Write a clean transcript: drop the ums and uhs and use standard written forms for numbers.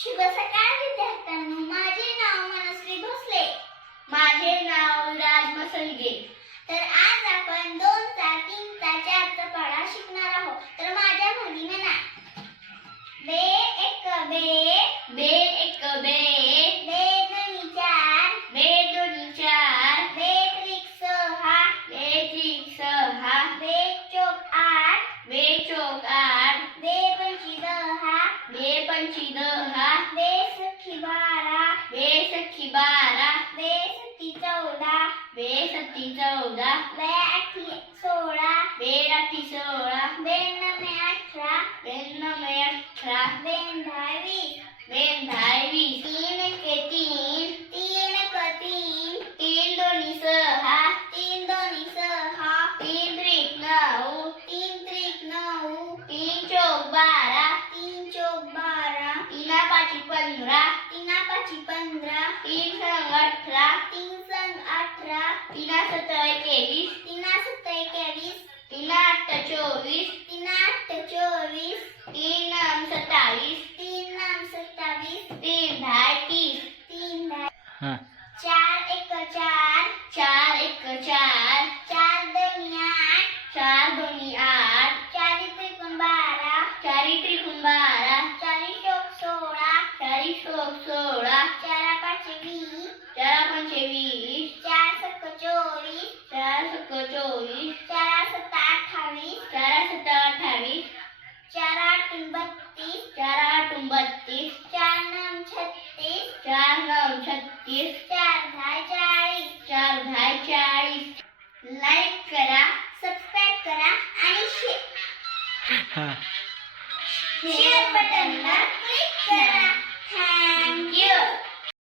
शुभ सकाळ विद्यार्थ्यांनो, माझे नाव मनस्वी भोसले. माझे नाव राज मसलगे. तर आज आपण 2 चा 3 चा 4 चा पाढा शिकणार आहोत. तर माझ्या मागे म्हणा. बे एक बे, बे एक बे, बे दोन्ही 4, बे दोन्ही 4, बे त्रिक 6, बे त्रिक 6, बे चौक 8, बे चौक 8, बे पंची 10, बे पंची 10, बे सखी 12, बे सखी 12, बे सती 14, बे सती 14, बे आठी 16, बे आठी 16, बे नवे 18, बे नवे 18, बे 20, बे 20, 3 एके 3, 3 एक 3, 3 दोन्ही 6, 3 दोन्ही 6, 3 त्रिक 9, 3 त्रिक 9, 3 चौक 12, 3 चौक 12, 3 पाची 15, 3 पाची 15, 3 संग 18, 3 संग 18, 3 7 21, 3 7 21, 3 8 24, 3 8 24, 3 9 27, 3 9 27, 3 10